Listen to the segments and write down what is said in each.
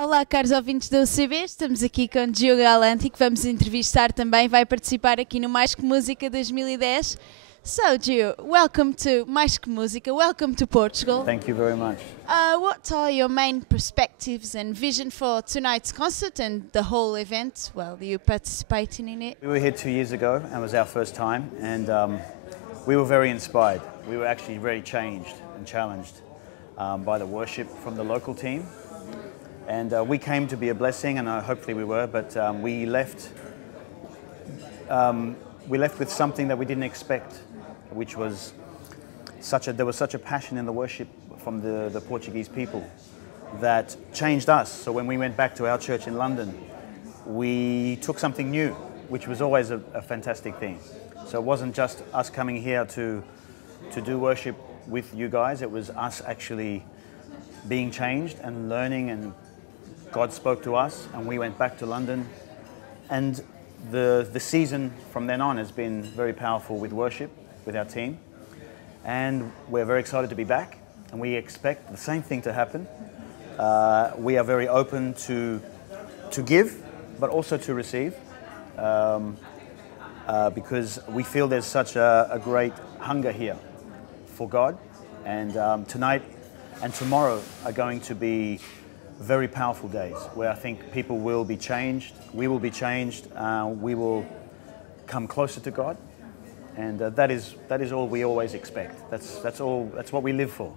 Olá, caros ouvintes da UCB, estamos aqui com o GIO GALANTI, que vamos entrevistar também, vai participar aqui no Mais Que Música 2010. So, Gio, welcome to Mais Que Música, welcome to Portugal. Thank you very much. What are your main perspectives and vision for tonight's concert and the whole event? Well, you participating in it? We were here 2 years ago and it was our first time, and we were very inspired. We were actually very changed and challenged by the worship from the local team. And we came to be a blessing, and hopefully we were, but we left with something that we didn't expect, which was there was such a passion in the worship from the Portuguese people that changed us. So when we went back to our church in London, we took something new, which was always a fantastic thing. So it wasn't just us coming here to do worship with you guys, it was us actually being changed and learning, and God spoke to us and we went back to London, and the season from then on has been very powerful with worship, with our team, and we're very excited to be back, and we expect the same thing to happen. We are very open to give, but also to receive, because we feel there's such a great hunger here for God, and tonight and tomorrow are going to be very powerful days where I think people will be changed, we will be changed, we will come closer to God, and that is all we always expect. That's what we live for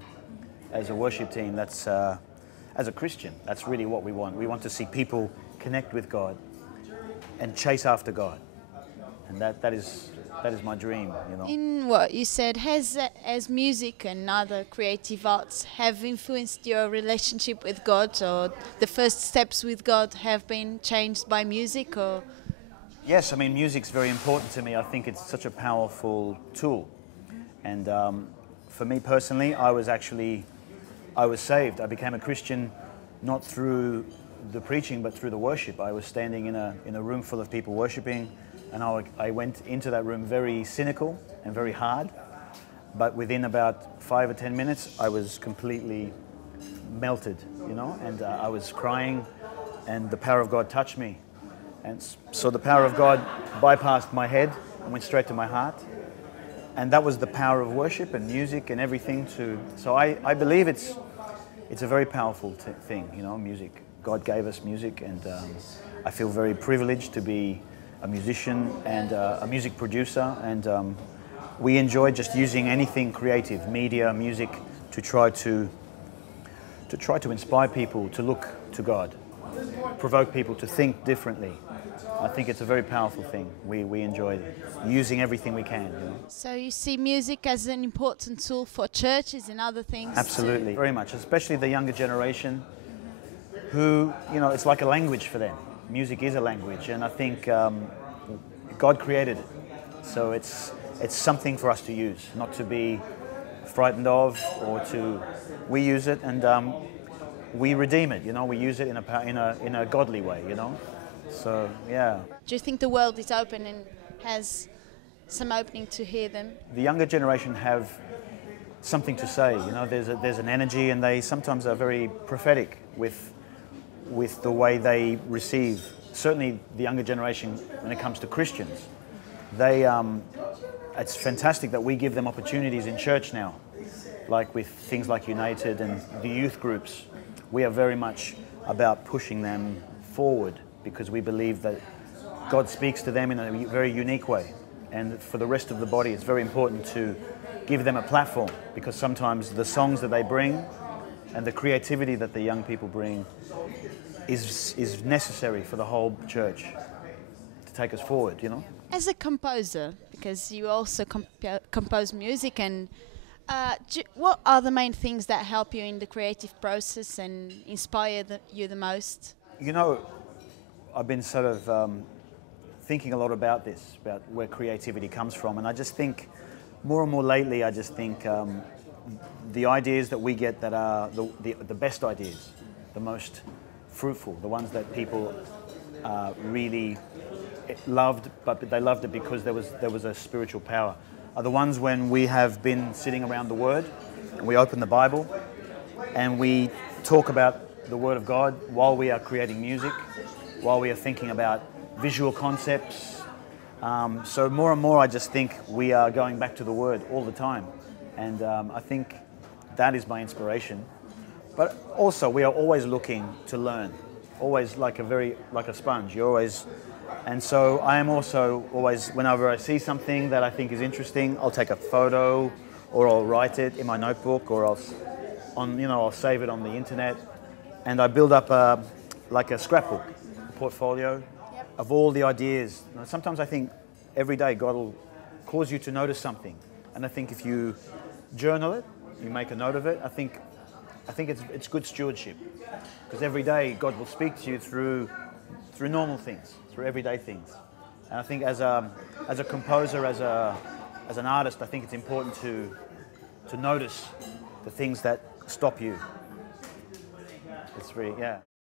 as a worship team. That's as a Christian, that's really what we want. We want to see people connect with God and chase after God, and that is my dream, you know. In what you said, has music and other creative arts have influenced your relationship with God, or the first steps with God have been changed by music? Or Yes, I mean, music's very important to me. I think it's such a powerful tool, and for me personally, I was saved. I became a Christian not through the preaching but through the worship. I was standing in a room full of people worshiping, and I went into that room very cynical and very hard, but within about 5 or 10 minutes I was completely melted, you know, and I was crying, and the power of God touched me, and so the power of God bypassed my head and went straight to my heart, and that was the power of worship and music and everything too. So I believe it's a very powerful thing, you know, music. God gave us music, and I feel very privileged to be a musician and a music producer, and we enjoy just using anything creative, media, music, to try to inspire people to look to God, provoke people to think differently. I think it's a very powerful thing. We enjoy using everything we can, you know. so you see music as an important tool for churches and other things? Absolutely, very much, especially the younger generation, who, you know, it's like a language for them. Music is a language, and I think God created it, so it's something for us to use, not to be frightened of, or we use it, and we redeem it, you know. We use it in a godly way, you know. So yeah. Do you think the world is open and has some opening to hear them? The younger generation have something to say, you know. There's an energy, and they sometimes are very prophetic with the way they receive. Certainly the younger generation, when it comes to Christians, it's fantastic that we give them opportunities in church now, like with things like United and the youth groups. We are very much about pushing them forward, because we believe that God speaks to them in a very unique way, and for the rest of the body it's very important to give them a platform, because sometimes the songs that they bring and the creativity that the young people bring is necessary for the whole church to take us forward, you know. As a composer, because you also compose music, and what are the main things that help you in the creative process and inspire you the most? You know, I've been sort of thinking a lot about this, about where creativity comes from, and I just think more and more lately, I just think the ideas that we get that are the best ideas, the most fruitful, the ones that people really loved, but they loved it because there was a spiritual power, are the ones when we have been sitting around the Word and we open the Bible and we talk about the Word of God while we are creating music, while we are thinking about visual concepts. So more and more I just think we are going back to the Word all the time. And I think that is my inspiration. But also we are always looking to learn, always like a sponge. You're always, and so I am also always, whenever I see something that I think is interesting, I'll take a photo or I'll write it in my notebook, or I'll save it on the internet, and I build up like a scrapbook, a portfolio of all the ideas. Sometimes I think every day God will cause you to notice something, and I think if you journal it, you make a note of it, I think it's good stewardship, because every day God will speak to you through normal things, through everyday things. And I think as a composer, as an artist, I think it's important to notice the things that stop you. It's really, yeah.